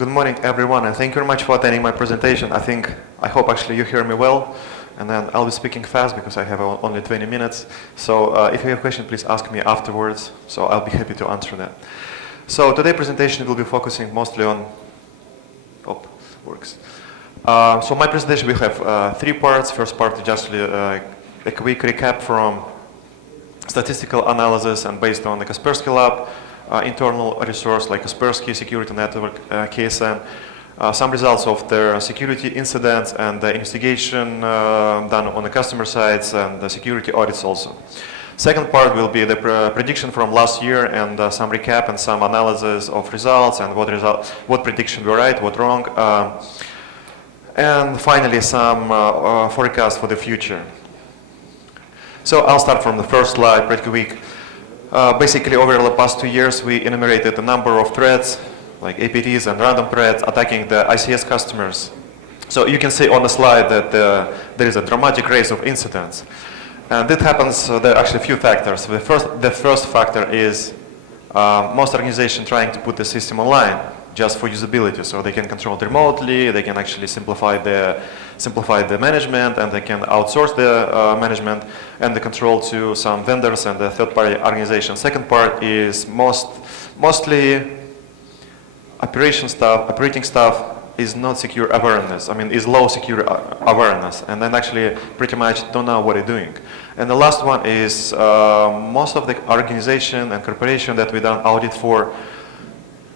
Good morning, everyone, and thank you very much for attending my presentation. I hope actually you hear me well, and then I'll be speaking fast because I have only 20 minutes. So if you have a question, please ask me afterwards, so I'll be happy to answer that. So today's presentation will be focusing mostly on, So my presentation will have 3 parts. First part is just a quick recap from statistical analysis and based on the Kaspersky Lab, internal resource like Kaspersky Security Network, KSN, some results of their security incidents and the investigation done on the customer sides and the security audits also. Second part will be the prediction from last year and some recap and some analysis of results and what prediction were right, what wrong. And finally some forecast for the future. So I'll start from the first slide pretty quick. Basically, over the past 2 years, we enumerated a number of threats, like APTs and random threats, attacking the ICS customers. So you can see on the slide that there is a dramatic rise of incidents. And that happens, there are actually a few factors. The first factor is most organizations trying to put the system online just for usability, so they can control it remotely, they can actually simplify the management, and they can outsource the management and the control to some vendors and the third-party organizations. Second part is mostly operating stuff is not secure awareness. I mean, is low secure awareness, and then actually pretty much don't know what they're doing. And the last one is most of the organization and corporation that we done audit for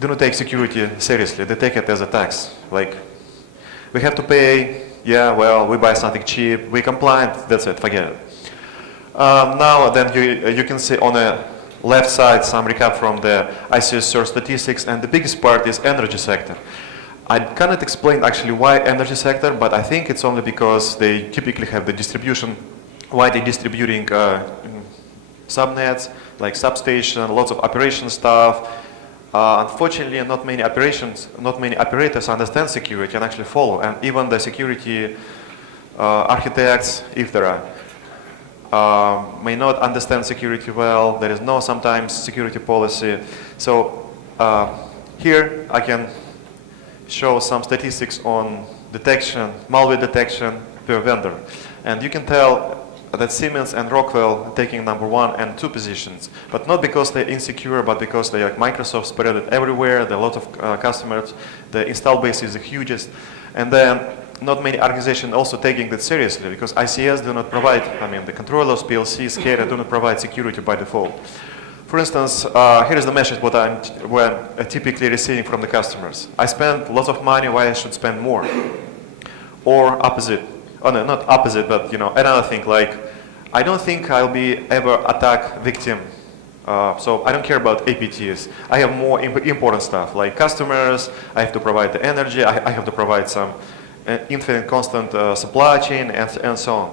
do not take security seriously. They take it as a tax. Like, we have to pay, yeah, well, we buy something cheap, we compliant, that's it, forget it. Now then you can see on the left side some recap from the ICS Threats statistics, and the biggest part is energy sector. I cannot explain actually why energy sector, but I think it's only because they typically have the distribution, why they're distributing subnets, like substation, lots of operation stuff. Unfortunately, not many operators understand security and actually follow, and even the security architects, if there are, may not understand security well. There is no sometimes security policy. So here I can show some statistics on detection, malware detection per vendor, and you can tell that Siemens and Rockwell are taking number 1 and 2 positions, but not because they're insecure, but because they are Microsoft spread it everywhere. There are a lot of customers. The install base is the hugest, and then not many organizations also taking that seriously because ICS do not provide. I mean, the controllers, PLC, SCADA do not provide security by default. For instance, here is the message what I'm typically receiving from the customers. I spend lots of money. Why I should spend more? Or opposite. Oh no, not opposite, but another thing like, I don't think I'll be ever attack victim. So I don't care about APTs. I have more important stuff like customers. I have to provide the energy. I have to provide some infinite constant supply chain and so on.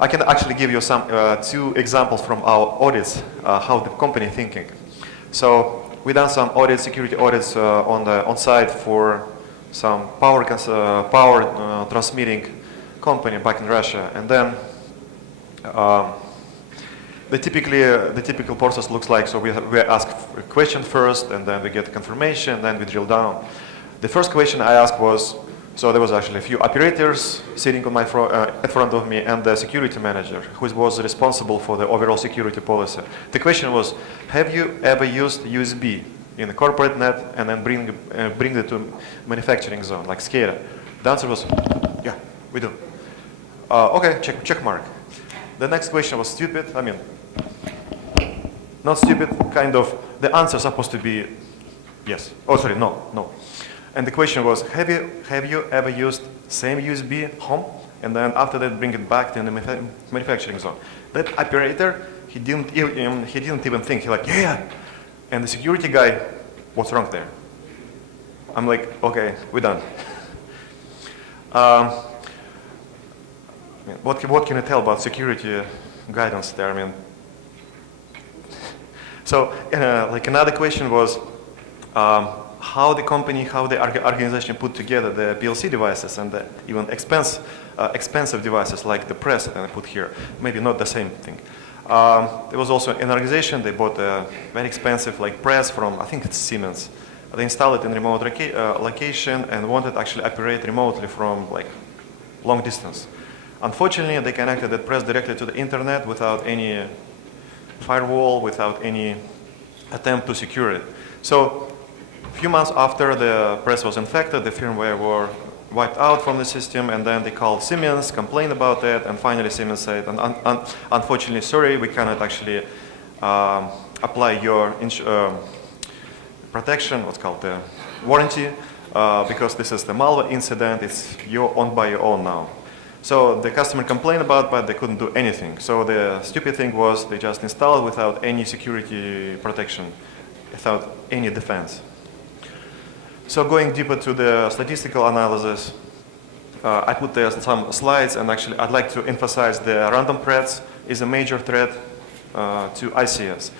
I can actually give you some 2 examples from our audits, how the company thinking. So we done some security audits on site for some power transmitting company back in Russia, and then the typical process looks like, so we ask a question first, and then we get confirmation, and then we drill down. The first question I asked was, so there was actually a few operators sitting on in front of me, and the security manager who was responsible for the overall security policy. The question was, have you ever used USB in the corporate net and then bring it to manufacturing zone, like SCADA? The answer was, yeah, we do. Okay, check mark. The next question was stupid. I mean, not stupid, kind of. The answer is supposed to be yes. Oh, sorry, no. And the question was, have you ever used same USB home and then after that bring it back to the manufacturing zone? That operator, he didn't even think. He like, yeah. And the security guy, what's wrong there? I'm like, okay, we're done. What can I tell about security guidance there? I mean, so like another question was how the company, how the organization put together the PLC devices and the even expensive devices like the press that I put here. Maybe not the same thing. There was also an organization, they bought a very expensive like press from, I think it's Siemens, They installed it in remote location and wanted to actually operate remotely from like long distance. Unfortunately, they connected that press directly to the internet without any firewall, without any attempt to secure it. So a few months after the press was infected, the firmware were wiped out from the system, and then they called Siemens, complained about it, and finally Siemens said, unfortunately, sorry, we cannot actually apply your protection, what's called the warranty, because this is the malware incident, it's owned by your own now. So the customer complained about, but they couldn't do anything. So the stupid thing was they just installed without any security protection, without any defense. So going deeper to the statistical analysis, I put there some slides, and actually I'd like to emphasize the random threats is a major threat to ICS.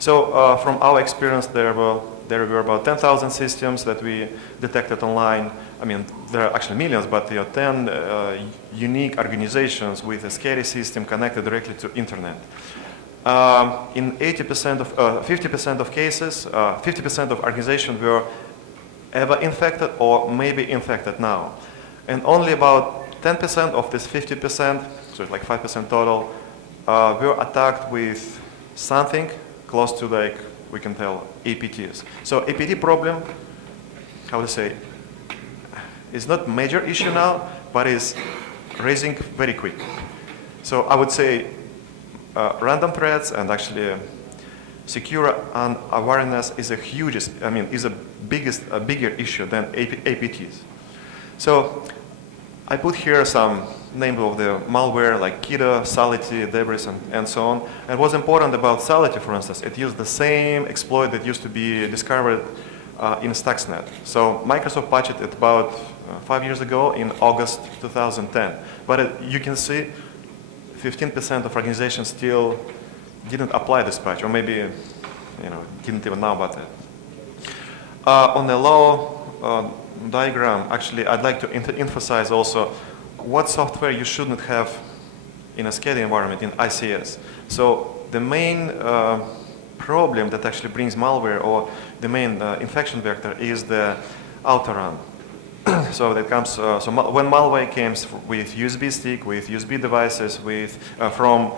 So from our experience, there were about 10,000 systems that we detected online. I mean, there are actually millions, but there are 10 unique organizations with a scary system connected directly to internet. In 50% of cases, 50% of organizations were ever infected or maybe infected now. And only about 10% of this 50%, so it's like 5% total, were attacked with something close to, like, we can tell, APTs. So APT problem, how to say, is not a major issue now, but is raising very quick. So I would say random threats and actually secure awareness is a bigger issue than APTs. So I put here some names of the malware like Kida, Sality, Debris, and so on. And what's important about Sality, for instance, it used the same exploit that used to be discovered in Stuxnet. So Microsoft patched it about 5 years ago in August 2010. But you can see 15% of organizations still didn't apply this patch, or maybe didn't even know about it. On the low diagram, actually, I'd like to emphasize also what software you shouldn't have in a SCADA environment in ICS. So the main problem that actually brings malware, or the main infection vector, is the autorun. So that comes. When malware comes with USB stick, with USB devices, with from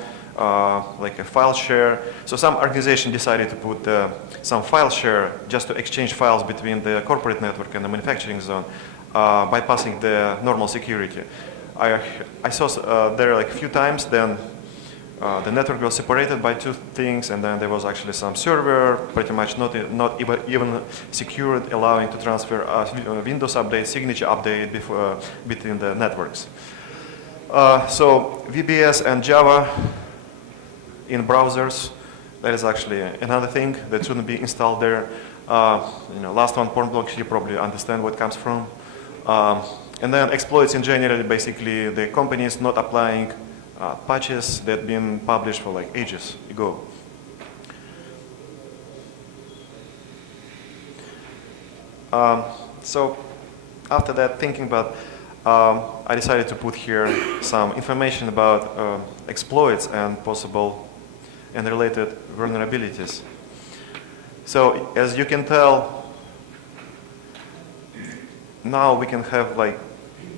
like a file share. So some organization decided to put some file share just to exchange files between the corporate network and the manufacturing zone, bypassing the normal security. I saw there like a few times. Then the network was separated by two things, and then there was actually some server, pretty much not even secured, allowing to transfer Windows update, signature update between the networks. So VBS and Java in browsers, that is actually another thing that shouldn't be installed there. Last one, porn blocks, you probably understand where it comes from. And then exploits in general, basically the companies not applying patches that been published for like ages ago. So after that, thinking about, I decided to put here some information about exploits and possible and related vulnerabilities. So as you can tell, now we can have like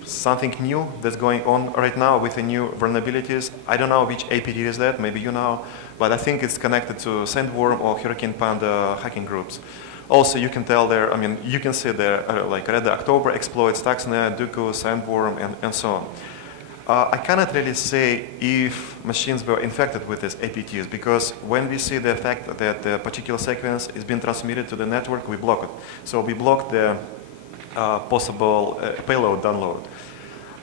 something new that's going on right now with the new vulnerabilities. I don't know which APT is that, maybe you know, but I think it's connected to Sandworm or Hurricane Panda hacking groups. Also, you can tell there, you can see there like Red October exploits, Stuxnet, Duku, Sandworm, and so on. I cannot really say if machines were infected with these APTs, because when we see the fact that the particular sequence is being transmitted to the network, we block it. So we block the possible payload download.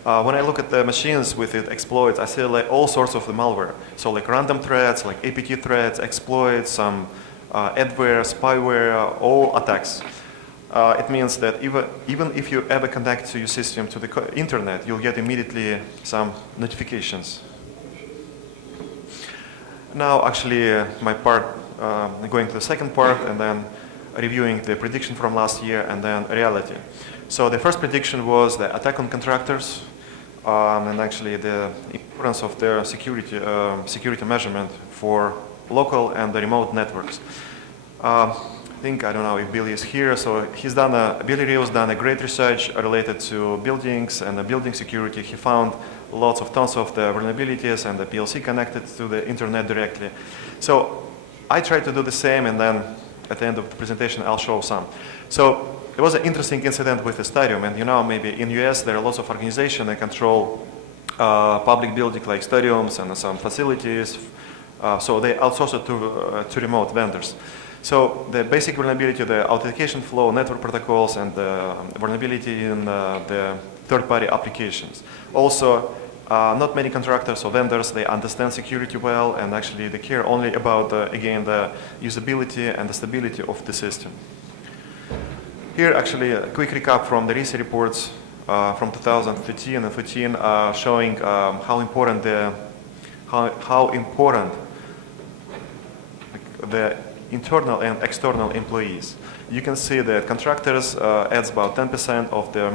When I look at the machines with its exploits, I see like all sorts of the malware. So like random threats, like APT threats, exploits, some adware, spyware, all attacks. It means that even if you ever connect to your system to the internet, you'll get immediately some notifications. Now actually my part, going to the second part, and then reviewing the prediction from last year and then reality. So the first prediction was the attack on contractors, and actually the importance of their security measurement for local and the remote networks. think, I don't know if Billy is here, so Billy Rio's done a great research related to buildings and the building security. He found tons of the vulnerabilities and the PLC connected to the internet directly. So I tried to do the same, and then at the end of the presentation I'll show some. So there was an interesting incident with the stadium, and maybe in US there are lots of organizations that control public buildings like stadiums and some facilities. So they outsource it to remote vendors. So the basic vulnerability, the authentication flow, network protocols, and the vulnerability in the third-party applications. Also, not many contractors or vendors, they understand security well, and actually they care only about, again, the usability and the stability of the system. Here, actually, a quick recap from the RISA reports from 2013 and 2014, showing how important the internal and external employees. You can see that contractors adds about 10% of the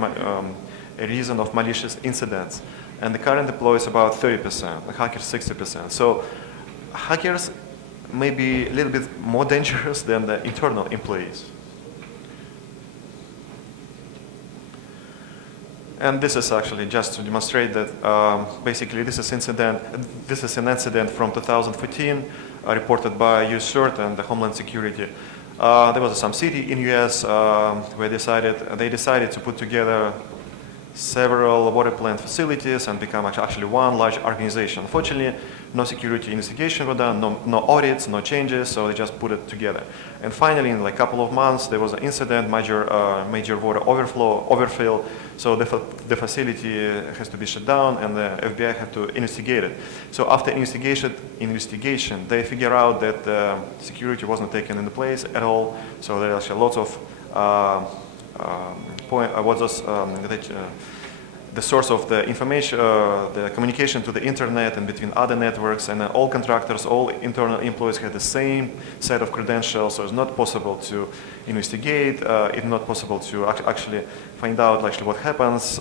reason of malicious incidents, and the current employees about 30%, the hackers 60%. So hackers may be a little bit more dangerous than the internal employees. And this is actually just to demonstrate that basically this is an incident from 2014 reported by US CERT and the Homeland Security. There was some city in US where they decided to put together several water plant facilities and become actually one large organization. Unfortunately, no security investigation was done, no audits, no changes, so they just put it together. And finally, in like a couple of months, there was an incident, major water overfill, so the facility has to be shut down, and the FBI had to investigate it. So after investigation, they figure out that security wasn't taken into place at all, so there are actually lots of the source of the information, the communication to the internet and between other networks, and all contractors, all internal employees had the same set of credentials, so it's not possible to investigate, it's not possible to actually find out actually what happens,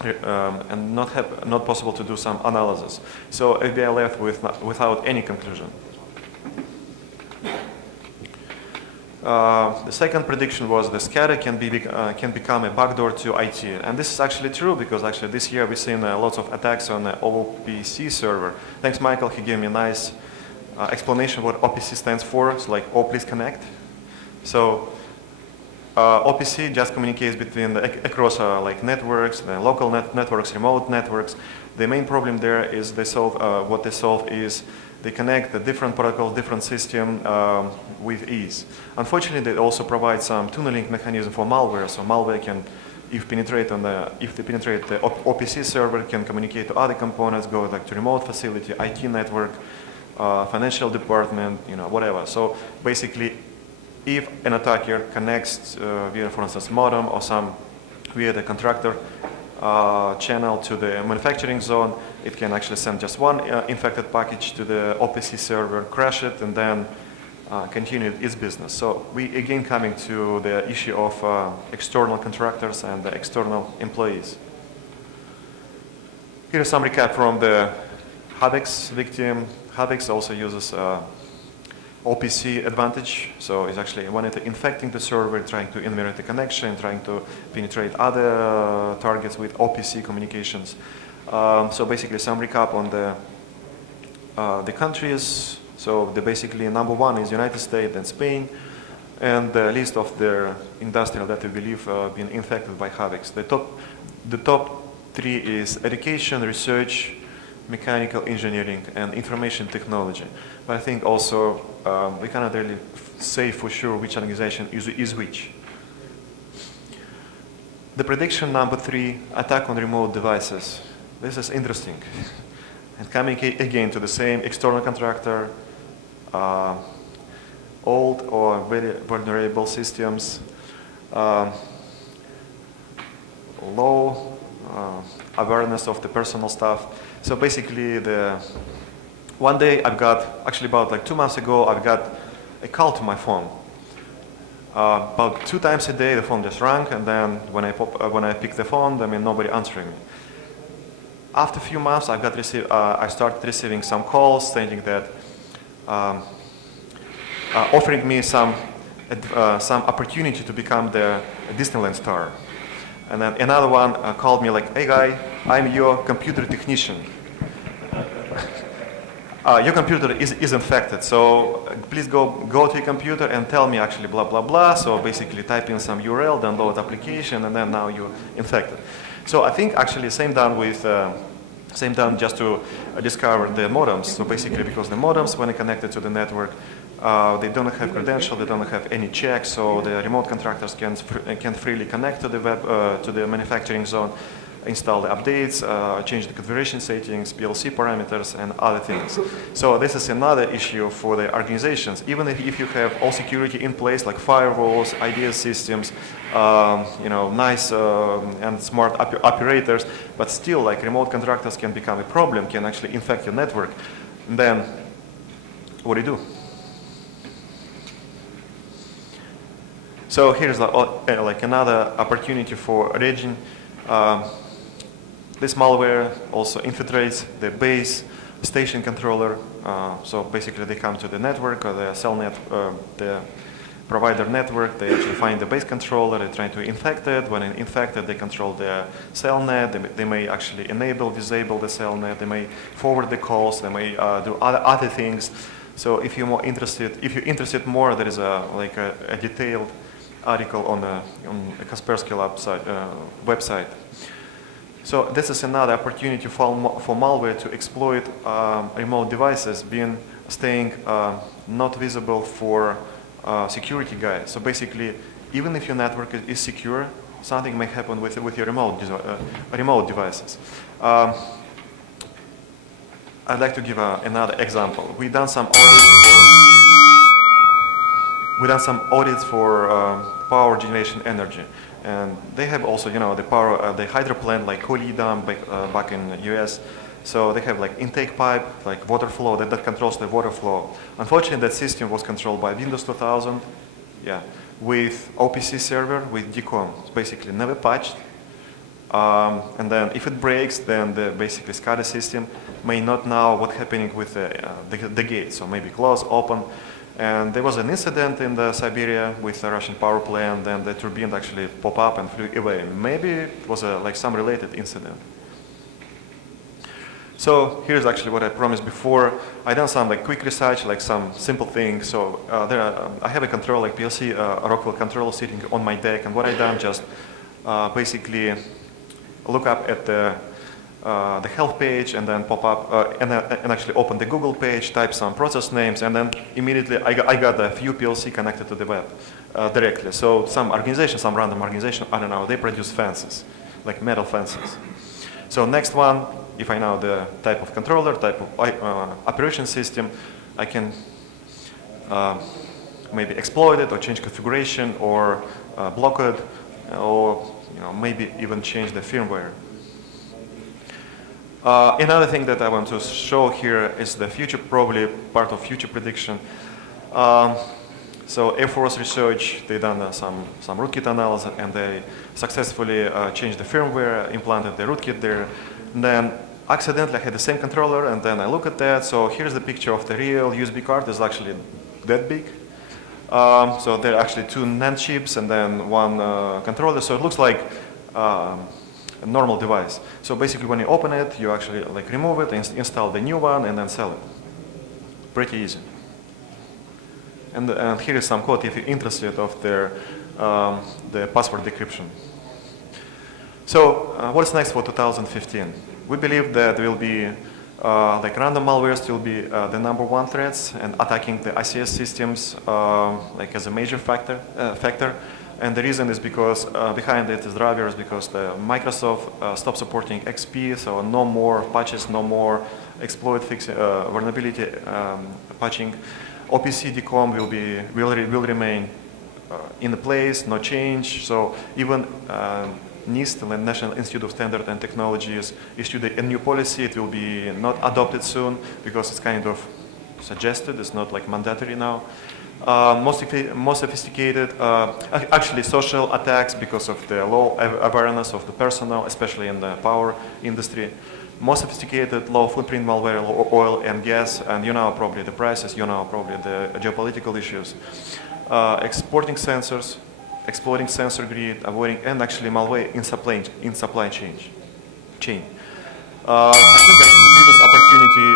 and not possible to do some analysis. So FBI left without any conclusion. The second prediction was the SCADA can become a backdoor to IT, and this is actually true because actually this year we've seen lots of attacks on the OPC server. Thanks, Michael. He gave me a nice explanation what OPC stands for. It's like "Oh, please connect." So OPC just communicates between across like networks, the local networks, remote networks. The main problem there is what they solve is they connect the different protocols, different system with ease. Unfortunately, they also provide some tunneling mechanism for malware. So malware can, if they penetrate the OPC server, can communicate to other components, go like to remote facility, IT network, financial department, whatever. So basically, if an attacker connects via, for instance, modem or via the contractor channel to the manufacturing zone, it can actually send just one infected package to the OPC server, crash it, and then continue its business. So we again coming to the issue of external contractors and the external employees. Here's some recap from the Habex victim. Habex also uses OPC advantage, so it's actually when it's infecting the server, trying to enumerate the connection, trying to penetrate other targets with OPC communications. So basically some recap on the countries. So basically number one is United States and Spain, and the list of their industrial that we believe been infected by Habex. The top three is education, research, mechanical engineering, and information technology. But I think also we cannot really say for sure which organization is which. The prediction number three, attack on remote devices. This is interesting. And coming again to the same external contractor, old or very vulnerable systems, low awareness of the personal stuff. So basically, one day I've got, actually about like 2 months ago, I've got a call to my phone. About 2 times a day, the phone just rang, and then when I pick the phone, nobody answering me. After a few months, I started receiving some calls stating that offering me some some opportunity to become the Disneyland star. And then another one called me like, hey guy, I'm your computer technician. Your computer is infected, so please go to your computer and tell me actually blah, blah, blah. So basically type in some URL, download application, and then now you're infected. So I think actually same done just to discover the modems. So basically because the modems, when connected to the network, they don't have credentials, they don't have any checks, so the remote contractors can freely connect to the to the manufacturing zone, install the updates, change the configuration settings, PLC parameters, and other things. So this is another issue for the organizations. Even if you have all security in place, like firewalls, IDS systems, nice and smart operators, but still, like remote contractors can become a problem, can actually infect your network. And then, what do you do? So here's like another opportunity for Regin. This malware also infiltrates the base station controller. So basically they come to the network or the cellnet, the provider network. They actually find the base controller. They try to infect it. When infected, they control the cellnet. They may actually enable, disable the cellnet. They may forward the calls. They may do other things. So if you're interested more, there is a detailed article on a Kaspersky Lab website. So this is another opportunity for malware to exploit remote devices staying not visible for security guys. So basically, even if your network is secure, something may happen with your remote devices. I'd like to give another example. We've done some audits for power generation energy. And they have also, the hydro plant like Koly Dam back in the US. So they have like intake pipe, like water flow that controls the water flow. Unfortunately, that system was controlled by Windows 2000, with OPC server, with DCOM. It's basically never patched. And then if it breaks, then the basically SCADA system may not know what's happening with the gate. So maybe close, open. And there was an incident in Siberia with the Russian power plant, and the turbine actually popped up and flew away. Maybe it was like some related incident. So here's actually what I promised before. I done some like quick research, like some simple things. So I have a control like PLC Rockwell controller sitting on my deck, and what I done just basically look up at the health page and then pop up and actually open the Google page, type some process names, and then immediately I got a few PLC connected to the web directly. So some random organization, I don't know, they produce fences, like metal fences. So next one, if I know the type of controller, type of operation system, I can maybe exploit it or change configuration or block it, or maybe even change the firmware. Another thing that I want to show here is the future, probably part of future prediction. So Air Force Research, they done some rootkit analysis, and they successfully changed the firmware, implanted the rootkit there. And then accidentally I had the same controller, and then I look at that. So here's the picture of the real USB card. It's actually that big. So there are actually two NAND chips and then one controller. So it looks like a normal device. So basically when you open it, you actually like remove it, install the new one, and then sell it. Pretty easy. And here is some code if you're interested of the password decryption. So what's next for 2015? We believe that will be like random malwares will be the #1 threats, and attacking the ICS systems like as a major factor. And the reason is because behind it is drivers, because the Microsoft stopped supporting XP, so no more patches, no more exploit vulnerability patching. OPC DCOM will remain in place, no change. So even NIST, the National Institute of Standards and Technologies, issued a new policy. It will be not adopted soon because it's kind of suggested. It's not like mandatory now. Most sophisticated, actually social attacks because of the low awareness of the personnel, especially in the power industry. Most sophisticated low footprint malware, oil and gas, and probably the prices, probably the geopolitical issues. exporting sensors, exploiting sensor grid, avoiding, and actually malware in supply chain. I think that business opportunity